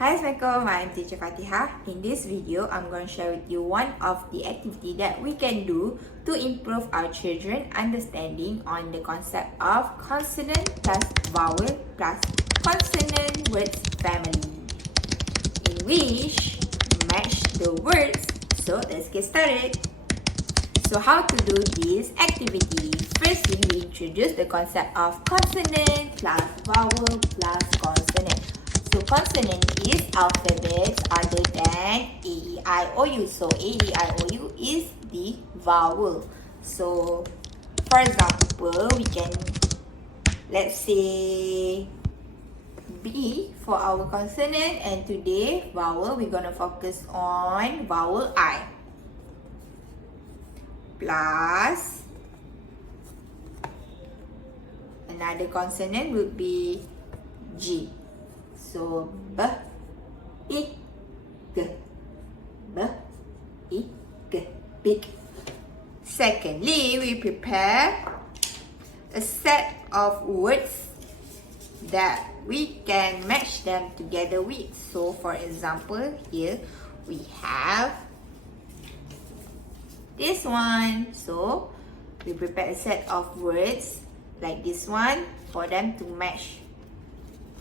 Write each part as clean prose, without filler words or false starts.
Hi, Assalamualaikum. I'm Teacher Fatihah. In this video, I'm going to share with you one of the activity that we can do to improve our children understanding on the concept of consonant plus vowel plus consonant words family, in which match the words. So let's get started. So how to do this activity? Firstly, we introduce the concept of consonant plus vowel plus consonant. So consonant is alphabets other than A, E, I, O, U. So A, E, I, O, U is the vowel. So for example, we can, let's say, B for our consonant, and today vowel we're gonna focus on vowel I plus another consonant would be G. So B, I, G, B, I, G, big. Secondly, we prepare a set of words that we can match them together with. So for example, here we have this one. So we prepare a set of words like this one for them to match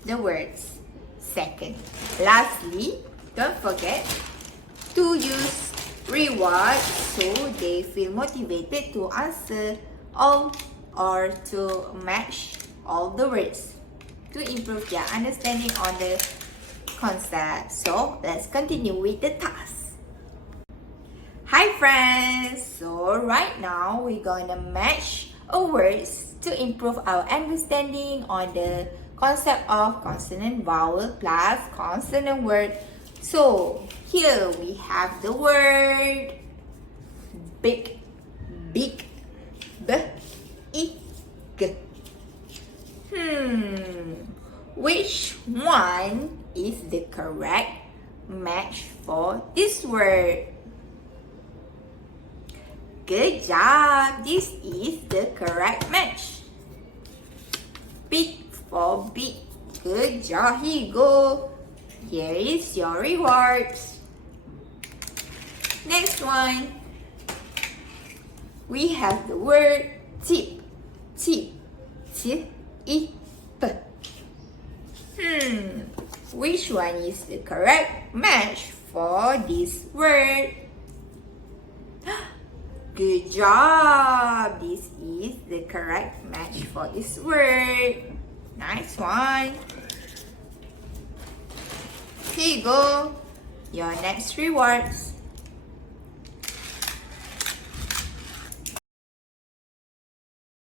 the words. Second, lastly, don't forget to use rewards so they feel motivated to answer all or to match all the words to improve their understanding on the concept. So let's continue with the task. Hi friends! So right now we're gonna match a words to improve our understanding on the concept of consonant vowel plus consonant word. So here we have the word big, big, b, I, g. Which one is the correct match for this word? Good job! This is the correct match. Big for big. Good job. Here you go. Here is your rewards. Next one. We have the word tip. Tip. T, I, P. Which one is the correct match for this word? Good job! This is the correct match for this word. Nice one. Here you go. Your next rewards.